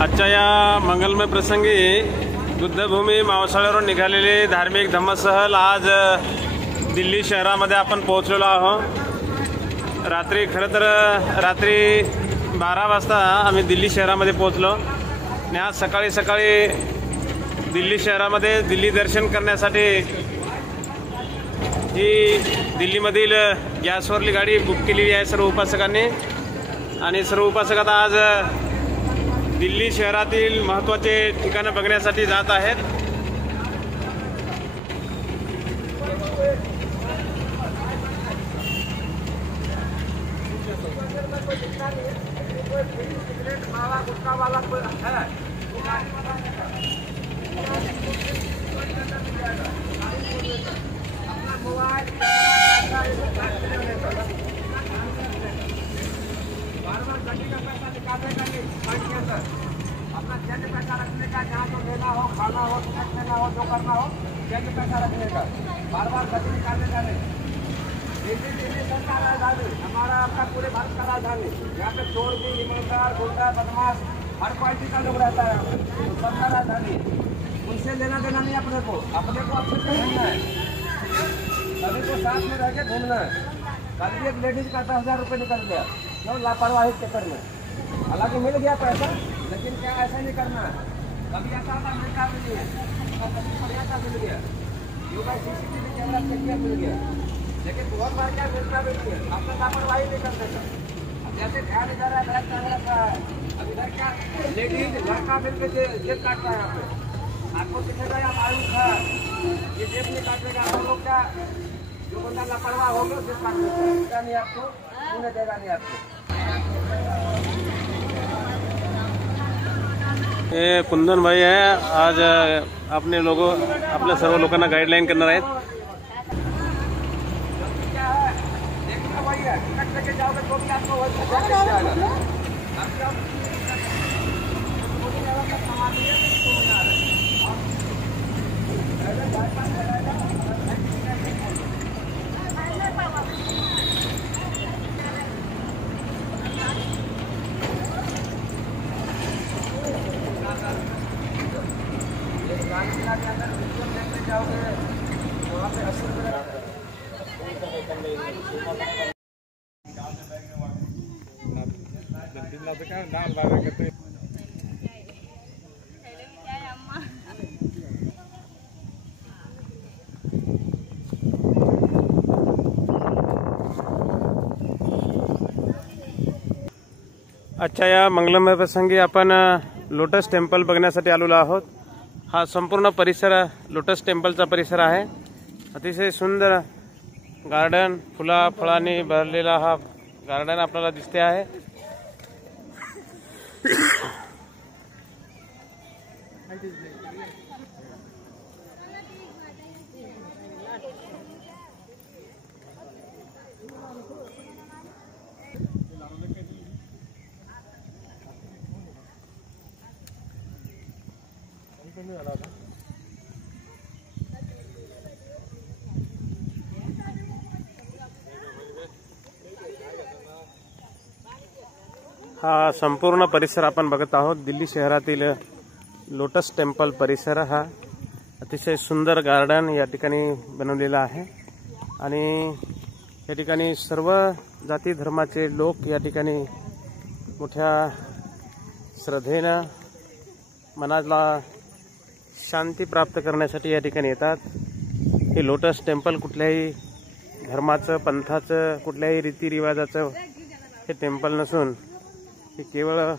आजच्या या मंगलमय प्रसंगी बुद्धभूमी मावसाळ्यावरून निघालेले धार्मिक धम्मसहल आज दिल्ली शहरामध्ये आपण पोहोचलेलो आहोत। रात्री 12 वाजता आम्ही दिल्ली शहरामध्ये पोहोचलो आणि आज सकाळी दिल्ली शहरामध्ये दिल्ली दर्शन करण्यासाठी ही दिल्लीमधील गॅसवरली गाडी बुक केलेली आहे सर्व उपासकांनी। आणि सर्व उपासक आता आज दिल्ली शहरातील महत्त्वाचे ठिकाणं बघण्यासाठी जात आहेत। अपना चेक पैसा रखने का, जहाँ जो लेना हो, खाना हो, टिकट लेना हो, जो करना हो, चेक पैसा रखने का, बार गति निकालने का नहीं। दिल्ली सरकार राजधानी, हमारा आपका पूरे भारत का राजधानी। यहाँ पे चोर भी, ईमानदार, गुंडा, बदमाश, हर क्वालिटी का लोग रहता है। सबका राजधानी, उनसे लेना देना नहीं अपने को अच्छे से घूमना है, सभी को साथ में रह के घूमना है। कल भी एक लेडीज का 10,000 रुपये निकल गया, क्यों? लापरवाही के चक्कर में। हालांकि मिल गया पैसा, लेकिन क्या ऐसा नहीं करना है। कभी ऐसा था मिलता भी नहीं है, कभी बढ़िया था मिल गया, CCTV कैमरा चेक किया मिल गया, लेकिन बहुत बार क्या मिलता भी नहीं है। आपने लापरवाही नहीं करते थे। अब जैसे ध्यान इधर है, बैग टांग रखा है, अब इधर क्या लेडीज लड़का मिल के जेब काटता है। यहाँ पे आपको दिखेगा या मालूम था ये जेब नहीं काटेगा। हम लोग क्या, जो बंदा लापरवाह होगा जेब काट देता नहीं, आपको उन्हें देगा नहीं आपको। हे कुंदन भाई है, आज आपल्या सर्व लोकांना गाईडलाईन करणार आहेत। आजच्या या मंगलमय प्रसंगी आपण लोटस टेम्पल बघण्यासाठी आलेलो आहोत। हा संपूर्ण परिसर लोटस टेम्पलचा परिसर आहे। अतिशय सुंदर गार्डन, फळांनी भरलेला हा गार्डन आपल्याला दिसते आहे। हा संपूर्ण परिसर आपण बघत आहोत। दिल्ली शहरातील लोटस टेम्पल परिसर हा अतिशय सुंदर गार्डन या ठिकाणी बनवलेला आहे आणि या ठिकाणी सर्व जाती धर्माचे लोक या ठिकाणी मोठ्या श्रद्धेने मनाला शांती प्राप्त करण्यासाठी या ठिकाणी येतात। हे लोटस टेम्पल कुठल्याही धर्माचं, पंथाचं, कुठल्याही रीतिरिवाजाचं हे टेम्पल नसून हे केवळ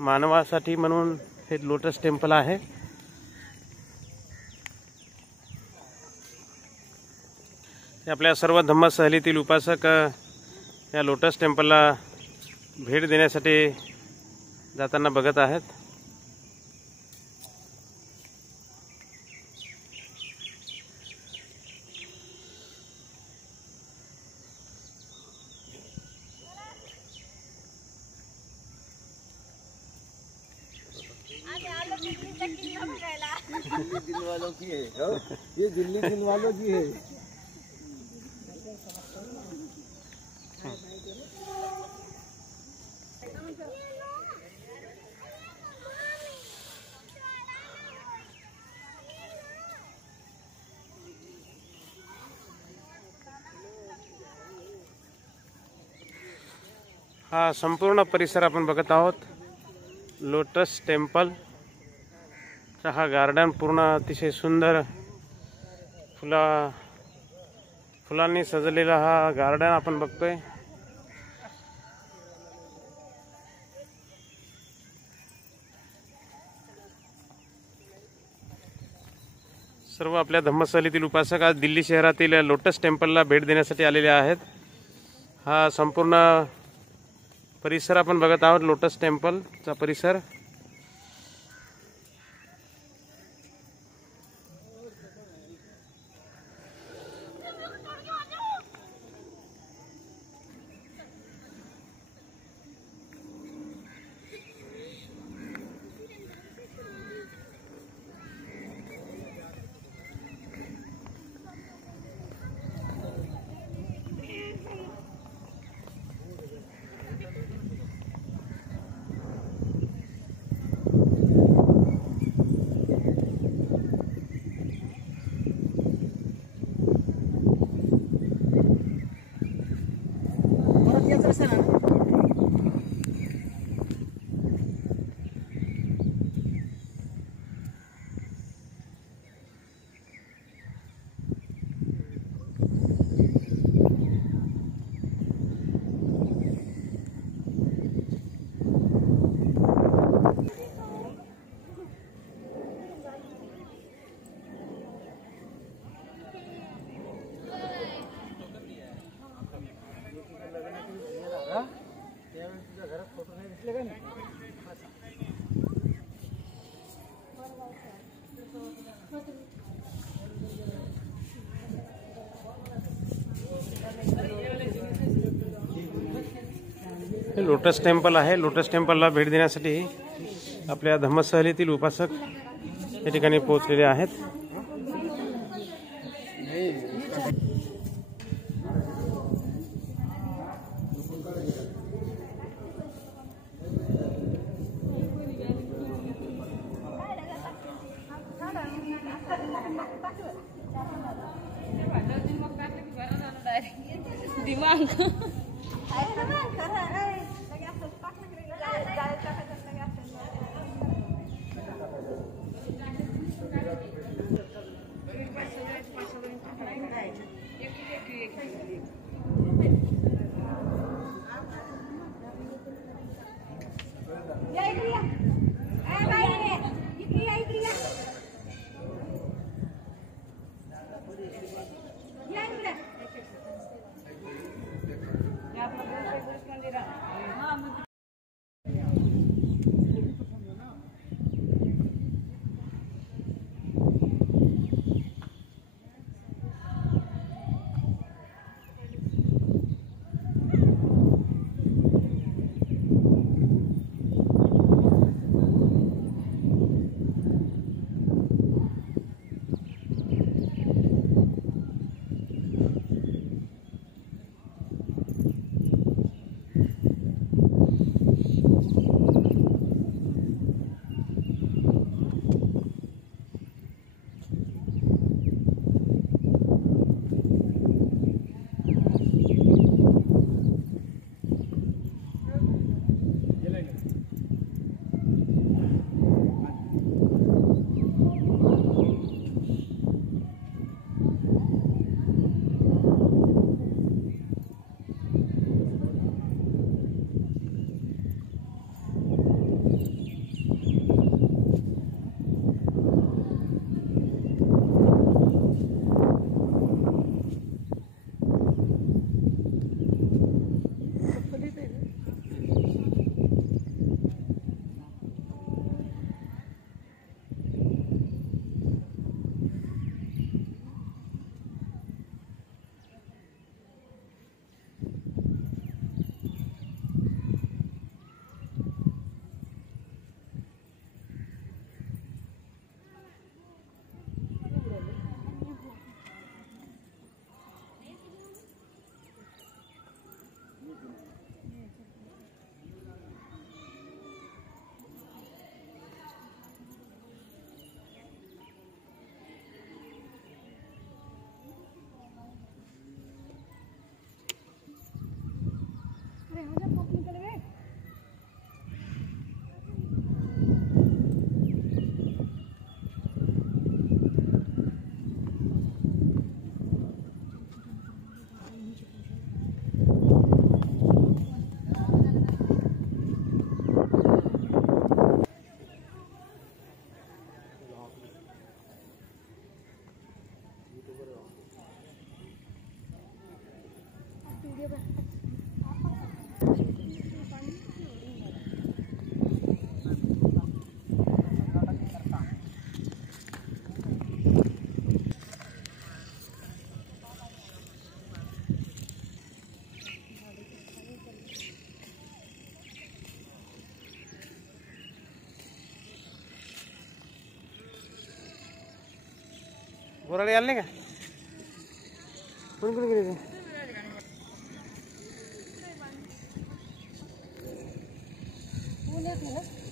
मानवासाठी म्हणून हे लोटस टेम्पल आहे। आपल्या सर्व धम्म सहलीतील उपासक या लोटस टेम्पलला भेट देण्यासाठी जाताना बघत आहेत। दिल्ली वालों की है, ये दिल्ली दिल वालों की है। हा संपूर्ण परिसर आपण बघत आहोत. लोटस टेम्पल हा गार्डन पूर्ण अतिशय सुंदर फुलांनी सजलेला हा गार्डन आपण बघतोय. सर्व आपल्या धम्मस्थलीतील उपासक आज दिल्ली शहरातील लोटस टेम्पलला भेट देण्यासाठी आलेले आहेत. हा संपूर्ण परिसर आपण बघत आहोत. लोटस टेम्पलचा परिसर हे लोटस टेम्पल आहे. लोटस टेम्पलला भेट देण्यासाठी आपल्या धम्मस्थलीतील उपासक या ठिकाणी पोहोचलेले आहेत. बोराडे आले का कोण कोण गेले पुण्यात